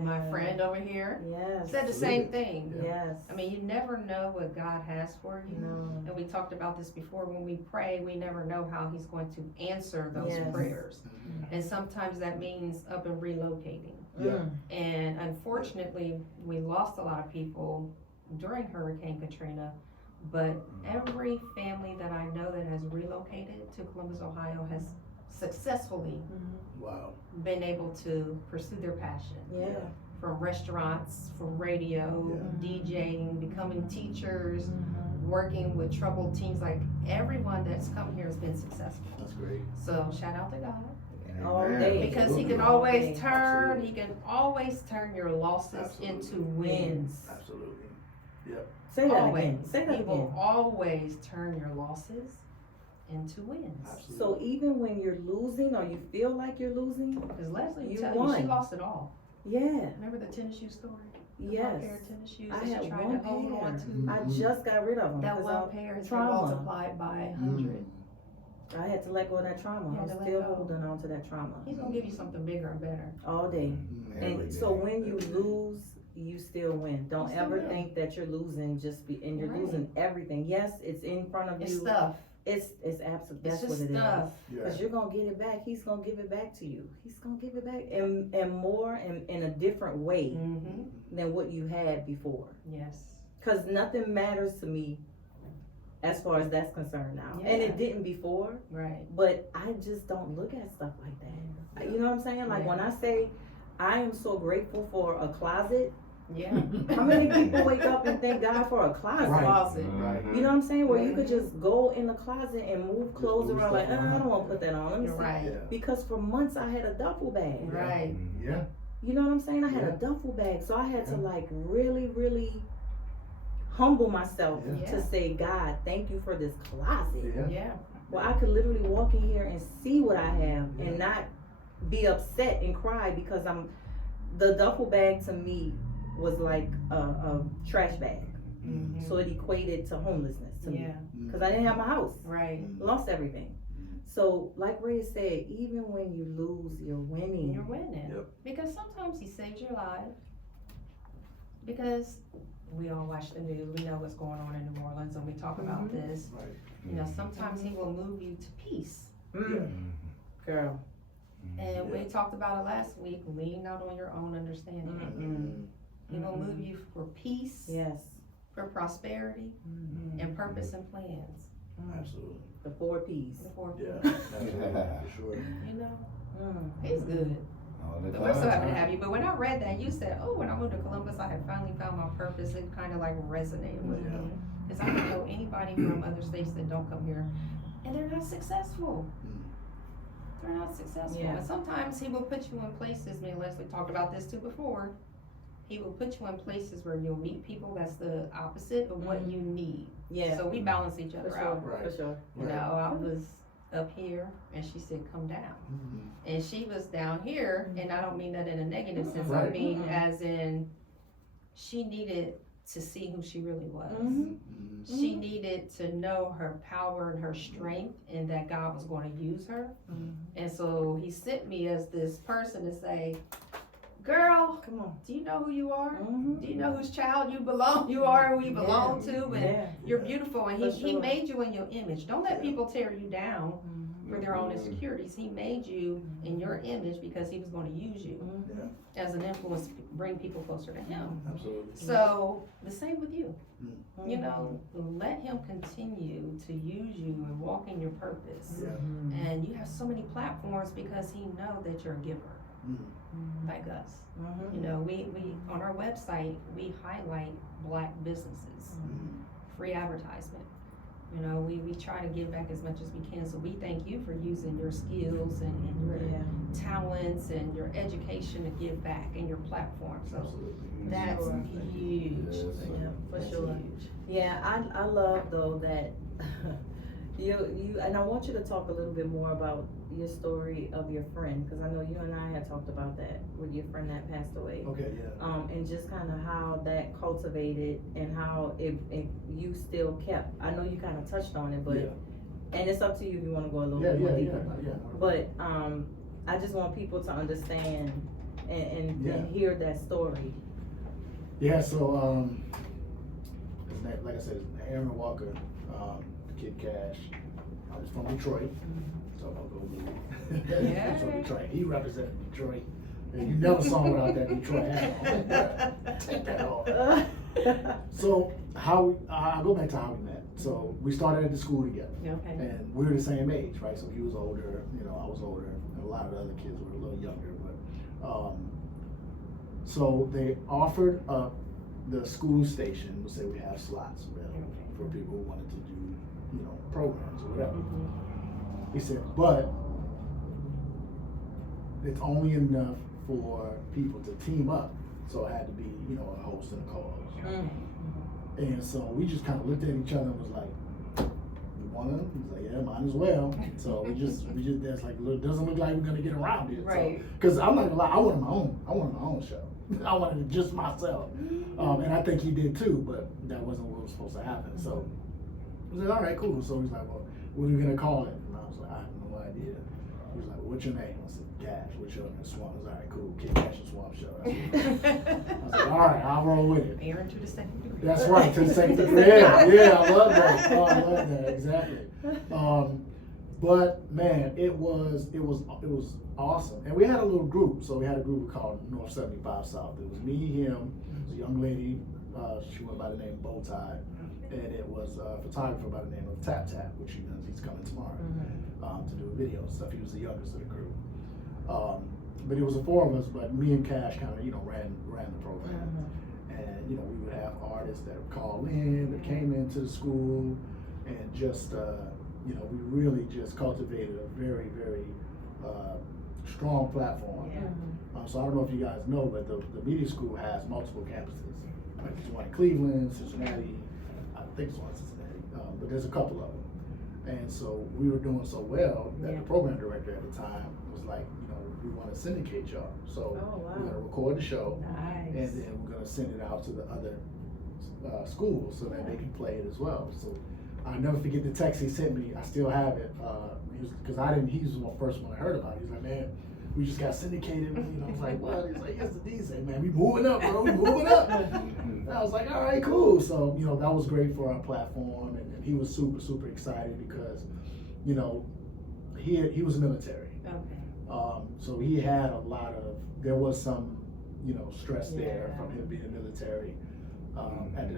my friend over here said the same thing. Yes. I mean, you never know what God has for you. And we talked about this before. When we pray, we never know how He's going to answer those prayers. And sometimes that means up and relocating. And unfortunately, we lost a lot of people during Hurricane Katrina. But every family that I know that has relocated to Columbus, Ohio has successfully been able to pursue their passion. From restaurants, from radio, DJing, becoming teachers, working with troubled teens. Like everyone that's come here has been successful. That's great. So shout out to God. All day. Because He can always turn, He can always turn your losses into wins. Absolutely. Yep. Say that Always. again. Say that He again. will always turn your losses into wins. Absolutely. So even when you're losing or you feel like you're losing, Because Leslie, You you tell you, she won. lost it all. yeah, Remember the tennis shoe story? The yes. one pair of tennis shoes I that she had tried one to hold pair. on to. I just got rid of them. That 'cause one of pair has been trauma. multiplied by 100. I had to let go of that trauma. You had I'm to let still go. holding on to that trauma He's gonna give you something bigger and better. all day. And so when you lose, you still win. Don't You still ever win. think that you're losing and you're Right. losing everything. Yes, it's in front of It's you. stuff. It's absolutely It's that's what just it is. stuff. Because you're gonna get it back. He's gonna give it back to you. He's gonna give it back and more and in a different way than what you had before. Yes. Because nothing matters to me as far as that's concerned now. And it didn't before. Right. But I just don't look at stuff like that. You know what I'm saying? Like when I say I am so grateful for a closet. Yeah. How many people wake up and thank God for a closet? Closet. Right. You know what I'm saying? Where you could just go in the closet and move clothes move around like, stuff I around. don't want to put that on. Let me You're see. right. Yeah. Because for months I had a duffel bag. Right. Yeah. You know what I'm saying? I had a duffel bag. So I had to like really, really humble myself to say, God, thank you for this closet. Yeah. Well, I could literally walk in here and see what I have and not be upset and cry because the duffel bag to me was like a trash bag. So it equated to homelessness to me. Because I didn't have my house. Right. Lost everything. So like Ray said, even when you lose, you're winning. You're winning. Yep. Because sometimes He saves your life. Because we all watch the news, we know what's going on in New Orleans, and we talk about this. Right. You know, sometimes He will move you to peace. Girl. And we talked about it last week. Lean not on your own understanding. He will move you for peace, Yes. for prosperity, and purpose and plans. Absolutely. The 4 P's. The 4 Yeah, P's. absolutely, for sure. You know, he's good. All the But we're so time. happy to have you. But when I read that, you said, "Oh, when I moved to Columbus, I had finally found my purpose." It kind of like resonated with me, because I don't know anybody from other states that don't come here, and they're not successful. They're not successful. Yeah. And sometimes he will put you in places. Me and Leslie talked about this too before. He will put you in places where you'll meet people that's the opposite of what you need. Yeah. So we balance each For other sure. out. Right. For sure. You know, I was up here, and she said, "Come down." And she was down here, and I don't mean that in a negative sense. I Right. mean as in, she needed to see who she really was. She needed to know her power and her strength, and that God was going to use her. And so he sent me as this person to say, "Girl, Come on. do you know who you are? Do you know whose child you are, who you belong to? And Yeah. you're beautiful, and For he sure. made you in your image. Don't let people tear you down for their own insecurities. He made you in your image because he was going to use you as an influence to bring people closer to him. Absolutely. So the same with you. You know, let him continue to use you and walk in your purpose. Yeah. And you have so many platforms because he know that you're a giver, like us. You know, we on our website, we highlight Black businesses, free advertisement. You know, we try to give back as much as we can. So we thank you for using your skills and your talents and your education to give back in your platform. So Absolutely. that's Sure. huge. Yeah, for That's sure. huge. Yeah, I love though that you and I want you to talk a little bit more about your story of your friend, because I know you and I had talked about that with your friend that passed away. Okay, yeah. And just kind of how that cultivated and how it you still kept. I know you kind of touched on it, but and it's up to you if you want to go a little bit more deeper. But I just want people to understand and hear that story. Yeah, so his name, like I said, it's Aaron Walker, Kid Cash. He's from Detroit, so I'll go with Yeah. He's from Detroit. He represented Detroit, and you never saw him without that Detroit hat on. Take that off. So I'll go back to how we met. So we started at the school together, Okay. and we were the same age, right? So he was older, you know, I was older, and a lot of the other kids were a little younger, but so they offered up the school station. We'll say we have slots available for people who wanted to do, you know, programs or whatever. He said, but it's only enough for people to team up. So it had to be, you know, a host and a co-host. And so we just kind of looked at each other and was like, "You want to?" He's like, "Yeah, might as well." So we just that's like, look, doesn't look like we're gonna get around it. Right. Because I'm not gonna lie, I wanted my own show. I wanted it just myself, and I think he did too. But that wasn't what was supposed to happen. So I was like, "All right, cool." So he's like, "Well, what are we gonna call it?" And I was like, "I have no idea." He was like, "Well, what's your name?" I said, "Cash." "What's your name?" "Swamp." I was like, "All right, cool. Kid Cash and Swamp Show." That's what I was like, "All right, I'll roll with it." Aaron to the second degree. That's right, to the second degree. Yeah, I love that. Oh, I love that, exactly. But man, it was awesome. And we had a little group. So we had a group called North 75 South. It was me, him, it was a young lady, she went by the name Bout, and it was a photographer by the name of Tap Tap, which he's coming tomorrow to do a video and stuff. He was the youngest of the group. But it was the four of us, but me and Cash kind of, you know, ran the program. And, you know, we would have artists that would call in, that came into the school, and just, you know, we really just cultivated a very, very strong platform. So I don't know if you guys know, but the media school has multiple campuses. Like there's one in Cleveland, Cincinnati, I think there's one in Cincinnati, but there's a couple of them. And so we were doing so well that the program director at the time was like, you know, we want to syndicate y'all. So we're going to record the show, and then we're going to send it out to the other schools so that they can play it as well. So I'll never forget the text he sent me. I still have it. Because he was the first one I heard about it. He's like, "Man, we just got syndicated." You know, I was like, "What?" He's like, "Yes, the DJ, man, we moving up, bro, we moving up." And I was like, "All right, cool." So, you know, that was great for our platform, and he was super, super excited because, you know, he was military. So he had a lot of, there was some, you know, stress there Yeah. from him being military.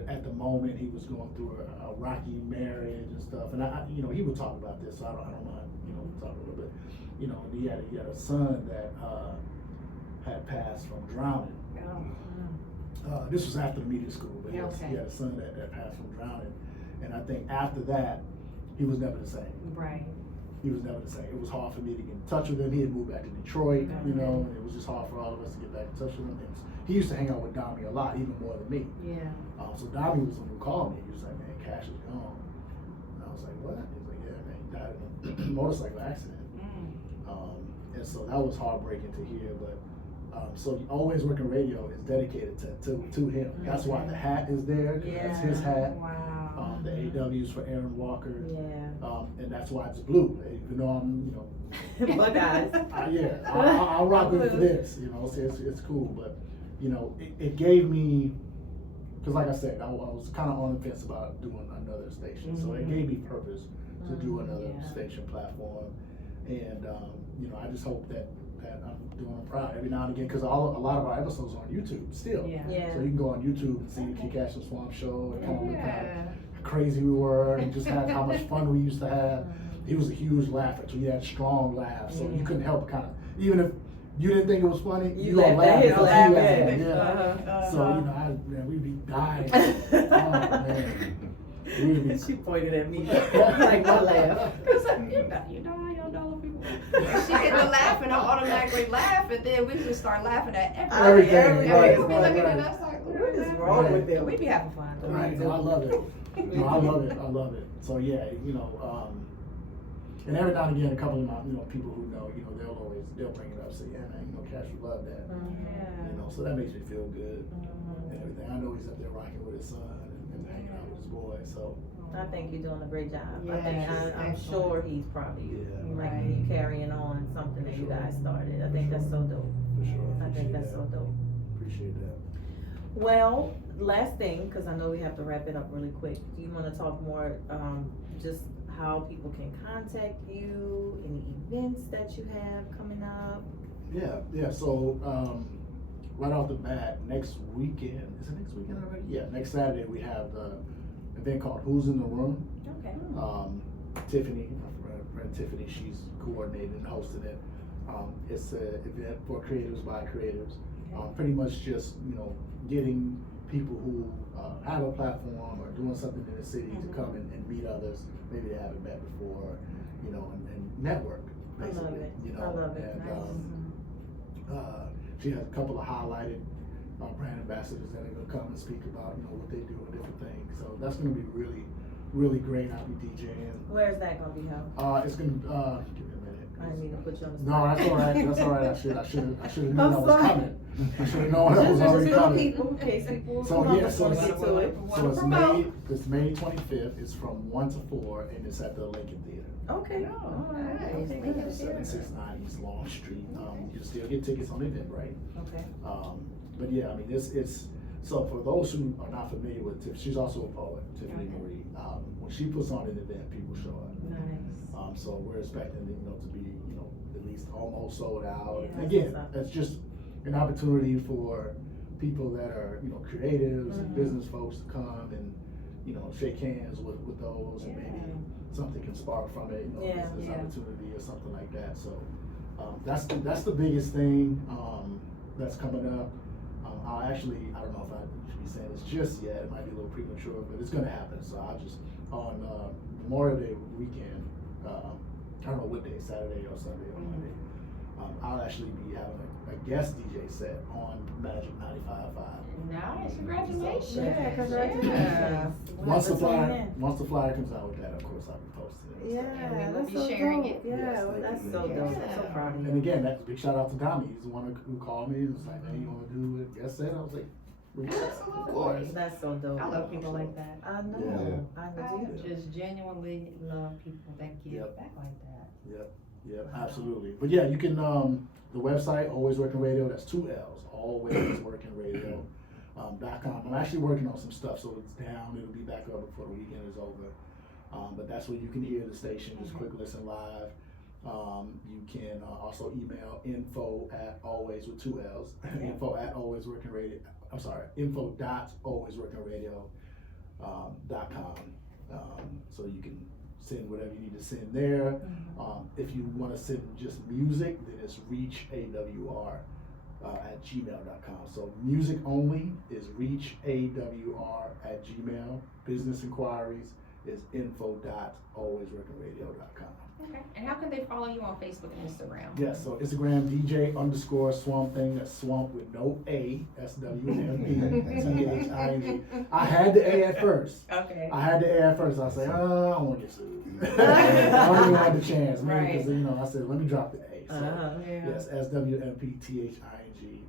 At the moment, he was going through a rocky marriage and stuff, and I, you know, he would talk about this. So I don't mind, you know, talking a little bit. You know, he had a son that had passed from drowning. This was after the media school, but he had a son that passed from drowning, and I think after that, he was never the same. Right. He was never the same. It was hard for me to get in touch with him. He had moved back to Detroit, you know, and it was just hard for all of us to get back in touch with him. He used to hang out with Dami a lot, even more than me. Yeah. So Dami was the one who called me. He was like, man, Cash is gone. And I was like, what? He was like, yeah, man, he died in a motorcycle accident. And so that was heartbreaking to hear, but so Allways Working Radio is dedicated to him. That's why the hat is there. That's his hat. Wow. The AW's for Aaron Walker. Yeah. And that's why it's blue. Even though I'm, you know, But guys. I'll rock with this. You know, so it's cool. But you know, it gave me, because like I said, I was kind of on the fence about doing another station. So it gave me purpose to do another station platform. And you know, I just hope that I'm doing it proud every now and again, because a lot of our episodes are on YouTube still. Yeah. So you can go on YouTube and see the Kick Ass and Swamp show and kind of look how crazy we were and just have how much fun we used to have. He was a huge laugher, so he had strong laughs. So you couldn't help kind of, even if you didn't think it was funny, you gonna laugh because he laughed. Yeah. So you know, man, we'd be dying. Oh man. She pointed at me like, what laugh? Cause you know how y'all dollar people. She get to laughing, I automatically laugh, and then we just start laughing at everything. Right, People be right, looking right. at us like, What is wrong with them? We be having fun. Right, no, I love it. No, I love it. So yeah, you know, and every now and again, a couple of my, you know, people who know, you know, they'll bring it up, say, yeah, man, you know, Cash would love that. You know, so that makes me feel good and everything. I know he's up there rocking with his son and hanging out with his boy. So I think you're doing a great job. Yes, I'm sure he's proud of you. Yeah. Like you carrying on something that you guys started. I think that's so dope. for sure, I think that's so dope. Appreciate that. Well, last thing, because I know we have to wrap it up really quick. Do you want to talk more, just how people can contact you, any events that you have coming up? Yeah. So right off the bat, next weekend, is it next weekend already? Yeah, next Saturday we have the event called Who's in the Room. Okay. Tiffany, my friend Tiffany, she's coordinating and hosting it. It's an event for creatives by creatives. Pretty much just, you know, getting people who have a platform or doing something in the city to come and meet others, maybe they haven't met before, you know, and network, basically. I love it. You know, I love it. and she has a couple of highlighted brand ambassadors that are going to come and speak about, you know, what they do and different things. So that's going to be really, really great. I'll be DJing. Where's that gonna be held? It's going to, give me a minute. I didn't mean to put you on the No, spot. that's all right. That's all right. I should have known I'm that was sorry. coming. I should have known that was Just already tell coming. people, in case people So come yeah, up so and it's, get to it. so it's May 25th. It's from 1 to 4, and it's at the Lincoln Theater. Okay. Oh, All right. nice. Okay. Lincoln Theater. 769 East Long Street. You can still get tickets on Eventbrite. Okay. But yeah, I mean, it's so for those who are not familiar with Tiff, she's also a poet, Tiffany Okay. Marie. When she puts on an event, people show up. Nice. So we're expecting it, you know, to be, you know, at least almost sold out. Yeah, And again, that's it's just an opportunity for people that are, you know, creatives and business folks to come and, you know, shake hands with those and maybe something can spark from it, you know, Yeah. business Yeah. opportunity or something like that. So that's the biggest thing that's coming up. I don't know if I should be saying this just yet. It might be a little premature, but it's going to happen. So I'll just, on Memorial Day weekend, I don't know what day, Saturday or Sunday or Monday, I'll actually be having a guest DJ set on Magic 95.5. Nice. Congratulations. Yeah, congratulations. Yeah. Once the Tune in. flyer comes out with that, of course, I'll be posting it. Yeah, And we will that's be so sharing dope. it. Yeah, Yes, well, thank that's you. so dope. I'm so proud of you. And again, that's a big shout out to Dami. He's the one who called me and was like, man, you want to do a guest set? I was like, of course. That's so dope. I love people like that. I know. Yeah. I I know. just genuinely love people that give Yep. back like that. Yep, absolutely. But yeah, you can, the website, Always Working Radio, that's 2 L's, Always Working Radio. .com. I'm actually working on some stuff, so it's down. It'll be back up before the weekend is over. But that's where you can hear the station, just quick listen live. You can also email info at always with 2 L's, Yeah. info at always working radio. I'm sorry, info dot always working radio .com. So you can send whatever you need to send there. If you want to send just music, then it's reachawr at gmail.com. So music only is reachawr at gmail. Business inquiries is info.alwaysworkingradio.com. Okay. And how can they follow you on Facebook and Instagram? Yes, so Instagram DJ_Swmpthing. That's Swamp with no A. SWMPTHING. I had the A at first. Okay. I was like, oh, I don't want to get sued. I don't even had the chance, man, because I said, let me drop the A. So yes, SWMPTHING.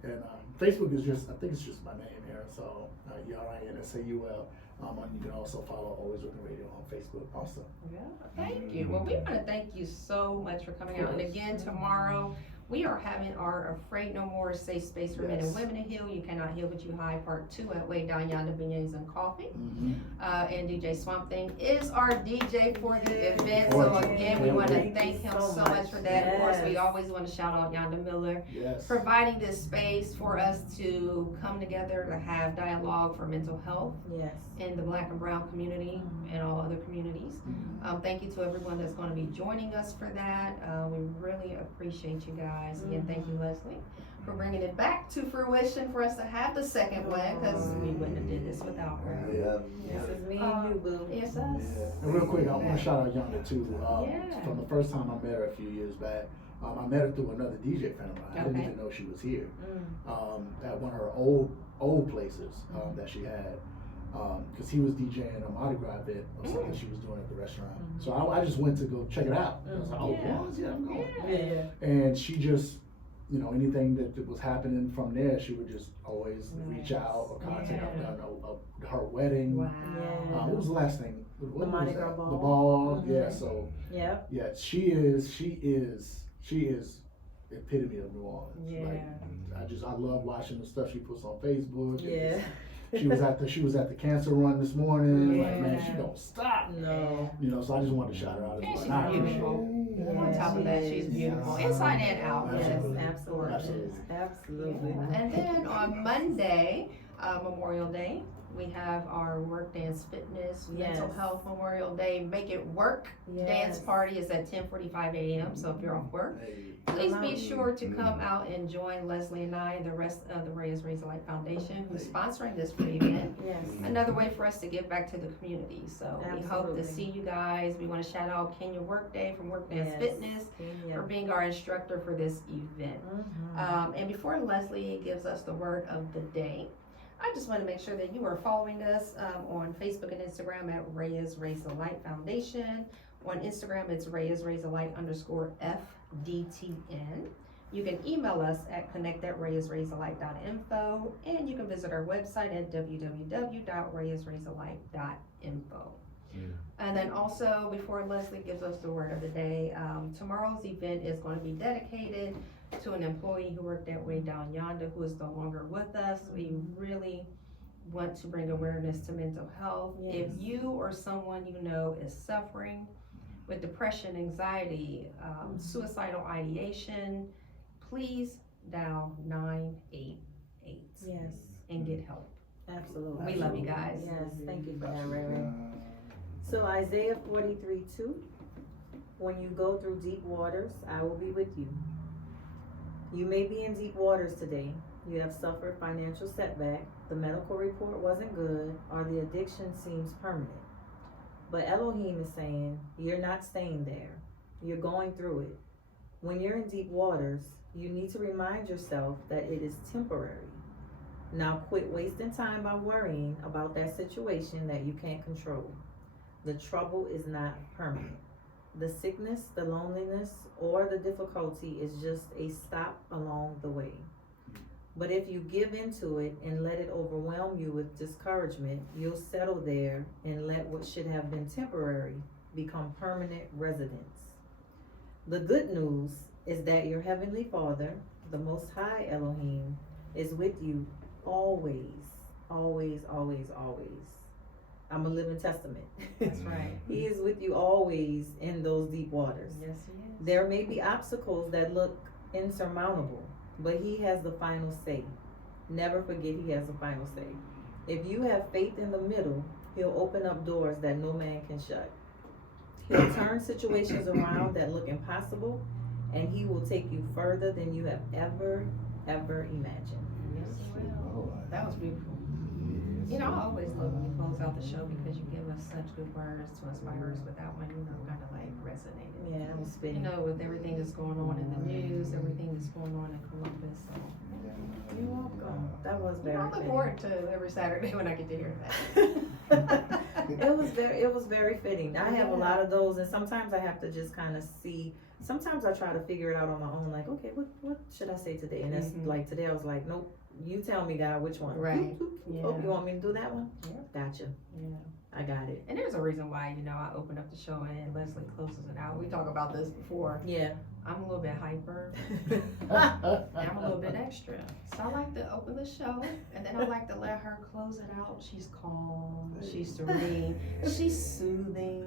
And Facebook is just, I think it's just my name here. So ERINSAUL. And you can also follow Always Working Radio on Facebook also. Yeah, thank you. Well, we want to thank you so much for coming out. And again, tomorrow we are having our Afraid No More Safe Space for Men and Women to Heal. You Cannot Heal But You Hide Part 2 at Way Down Yonder Beignets and Coffee. And DJ Swmpthing is our DJ for the event. So again, we want to thank him so much for that. Of course, we always want to shout out Yonda Miller, providing this space for us to come together to have dialogue for mental health in the Black and Brown community and all other communities. Thank you to everyone that's going to be joining us for that. We really appreciate you guys. Again, thank you, Leslie, for bringing it back to fruition for us to have the second one, because we wouldn't have did this without her. This is me and you, boo. It's us. And real quick, I want to shout out Yonda too. From the first time I met her a few years back, I met her through another DJ friend of mine. I didn't even know she was here. At one of her old places that she had. Because he was DJing a Mardi Gras event or something she was doing at the restaurant. So I just went to go check it out. I was like, oh, I'm going. And she just, anything that was happening from there, she would just always reach out or contact her wedding. Wow. What was the last thing? The Mardi Gras ball. The ball. Yeah. So. Yeah, she is epitome of New Orleans. I love watching the stuff she puts on Facebook. She was at the cancer run this morning. Like, man, she don't stop. No. So I just wanted to shout her out as well. She's beautiful. On top of that, she's beautiful. Inside and out. Yes, absolutely. And then on Monday, Memorial Day, we have our Work Dance Fitness Mental Health Memorial Day Make It Work dance party. Is at 10:45 a.m. So if you're off work, please be sure to come out and join Leslie and I and the rest of the Raise the Light Foundation, who's sponsoring this free event. Another way for us to give back to the community. So we hope to see you guys. We want to shout out Kenya Workday from Work Dance Fitness for being our instructor for this event. And before Leslie gives us the word of the day, I just want to make sure that you are following us on Facebook and Instagram at Raise the Light Foundation. On Instagram, it's Raise the Light _FDTN. You can email us at connect@raisethelight.info, and you can visit our website at www.raisethelight.info. And then also, before Leslie gives us the word of the day, tomorrow's event is going to be dedicated to an employee who worked at Way Down Yonder who is no longer with us. We really want to bring awareness to mental health. If you or someone you know is suffering with depression, anxiety, suicidal ideation, please dial 988 and get help. Absolutely. We love you guys. Yes, thank you for that, Ray. So Isaiah 43:2, when you go through deep waters, I will be with you. You may be in deep waters today. You have suffered financial setback, the medical report wasn't good, or the addiction seems permanent. But Elohim is saying, you're not staying there. You're going through it. When you're in deep waters, you need to remind yourself that it is temporary. Now quit wasting time by worrying about that situation that you can't control. The trouble is not permanent. The sickness, the loneliness, or the difficulty is just a stop along the way. But if you give into it and let it overwhelm you with discouragement, you'll settle there and let what should have been temporary become permanent residence. The good news is that your Heavenly Father, the Most High Elohim, is with you always, always, always, always. I'm a living testament. That's right. He is with you always in those deep waters. Yes, he is. There may be obstacles that look insurmountable, but he has the final say. Never forget he has the final say. If you have faith in the middle, he'll open up doors that no man can shut. He'll turn situations around that look impossible, and he will take you further than you have ever imagined. Yes, he will. That was beautiful. You know, I always love when you close out the show because you give us such good words to inspire us with that one, you know, kind of like resonated. Yeah, it was You fitting. know, with everything that's going on in the news, everything that's going on in Columbus. So, You're welcome. That was you know, very I look fitting. forward to every Saturday when I get to hear that. It was very fitting. I have a lot of those, and sometimes I have to just kind of see. Sometimes I try to figure it out on my own, like, okay, what should I say today? And that's like today I was like, nope, you tell me, God, which one? Right. Oh, you want me to do that one? Yeah. Gotcha. Yeah. I got it. And there's a reason why, you know, I open up the show and Leslie closes it out. We talked about this before. Yeah. I'm a little bit hyper and I'm a little bit extra. So I like to open the show and then I like to let her close it out. She's calm, she's serene, she's soothing.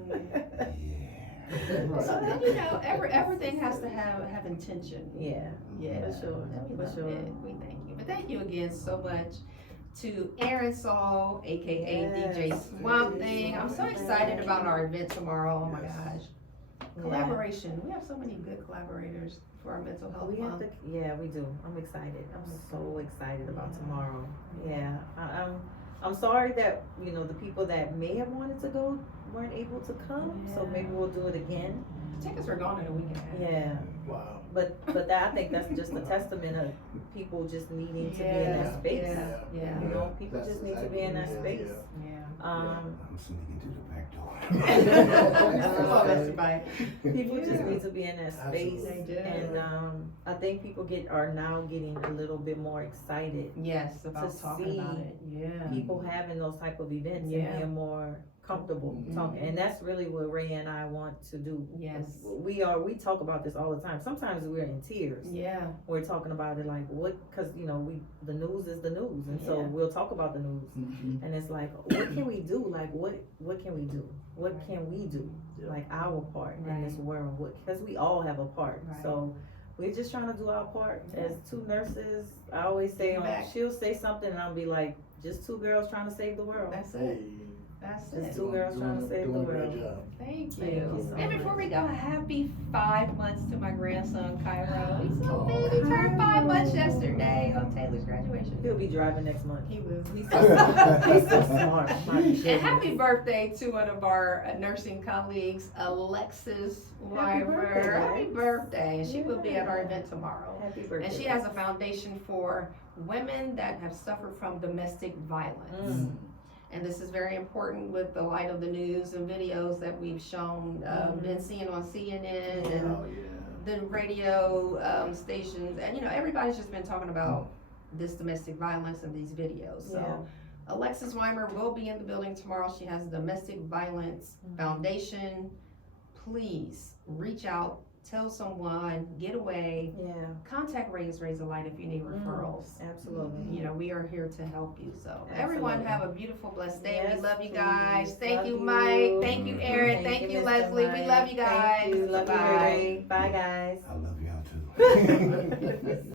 So then, you know, everything has to have intention. Yeah. Yeah. For sure. And we For love sure. it. We thank you. But thank you again so much to Erin Saul, aka DJ Yes. Swmpthing. I'm so excited about our event tomorrow. Oh my gosh. Collaboration. We have so many good collaborators for our mental health We have month. to, yeah, we do. I'm excited. I'm so excited about tomorrow. Yeah, I'm sorry that, you know, the people that may have wanted to go weren't able to come. So Yeah. maybe we'll do it again. The tickets were gone in a week and a half. Yeah, Wow. but that, I think that's just a testament of people just needing to be in that space. Yeah. You know, people That's just need to be in that exactly space. Yeah. I'm sneaking through the back door. Oh, that's right. People just need to be in that space. Absolutely. They do. And I think people are now getting a little bit more excited. Yes, about To talking see about it. Yeah. People having those type of events Yeah. and being more comfortable talking, and that's really what Ray and I want to do. Yes. We talk about this all the time. Sometimes we're in tears. Yeah. We're talking about it like what, because you know the news is the news, and so Yeah. we'll talk about the news, Mhm. and it's like what can we do? Like what can we do? What can we do? Yeah. Like our part in Right. this world, because we all have a part. Right. So we're just trying to do our part as two nurses. I always say, Give back. she'll say something, and I'll be like, just two girls trying to save the world. That's it. Hey. That's Just it. two girls trying to save the doing a great world. job. Thank Thank you. you so And before much. we go, happy 5 months to my grandson Cairo. He's so Oh, big. He turned 5 months Cairo. yesterday on Taylor's graduation. He'll be driving next month. He was. He's so smart. My And goodness. happy birthday to one of our nursing colleagues, Alexis Happy Weimer. birthday, Happy Alex. birthday. And she will be at our event tomorrow. Happy birthday. And she has a foundation for women that have suffered from domestic violence. Mm. And this is very important with the light of the news and videos that we've shown, been seeing on CNN and Oh, yeah. the radio stations. And, you know, everybody's just been talking about this domestic violence in these videos. So Yeah. Alexis Weimer will be in the building tomorrow. She has a domestic violence foundation. Please reach out, tell someone, get away. Yeah, Contact Raise a Light if you need referrals. absolutely. You know, we are here to help you. So everyone Absolutely. have a beautiful, blessed day. Yes, We love you please. guys. Thank Love you, you. Mike. Thank you, Erin. Thank you, Mr. Leslie. We Mike. love you guys. Thank you. Love you, Bye. Ray. Bye, guys. I love y'all too.